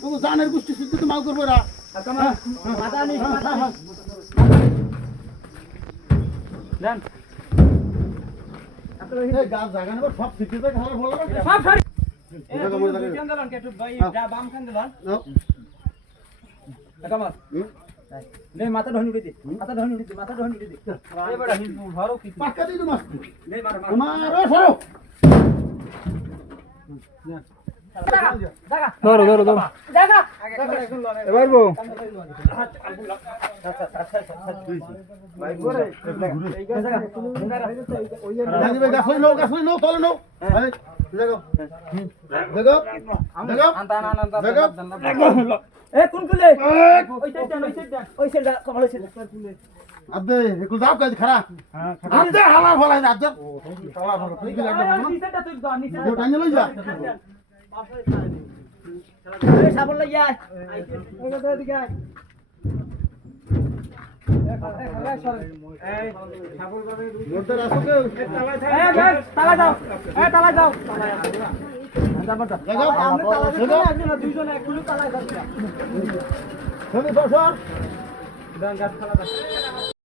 তুমি জানের গোষ্ঠী শুদ্ধ তো মাউ করবো রা মাথা নিস মাথা দেন গাছ জায়গা নেব সব শিখতে খাবার ভালো লাগে সব সরি এই দুই তিন দিলাম কেটু ভাই যা বাম খান দিলাম কামাল নে মাথা ধনি উড়ে দে মাথা ধনি উড়ে দে মাথা ধনি উড়ে দে এই বড় হিল ধরো কি পাকা দিন মাছ নে মার মারো সরো জায়গা ধরো ধরো ধরো জায়গা এবার বউ ভাই করে এই জায়গা জানিবে গাছ হই নাও তলে নাও এই দেখো দেখো দেখো আন্তা এ কোন কুলে ওই সাইড কমল সাইড আদে একটু দাও কাজ খারাপ আদে হালা ফলাই না আদে হালা ফলাই তুই লাগবে না নিচেটা তুই দাও নিচে কেউ টাইনে লই যা এই সাবল লই যায় এই কথা দিকে আয় মোটর আসো কেউ তালা যাও তালা যাও দেখো আমরা তালা দিতে একজন দুইজন একজন তালা যাচ্ছে তুমি বসো গাছ খালা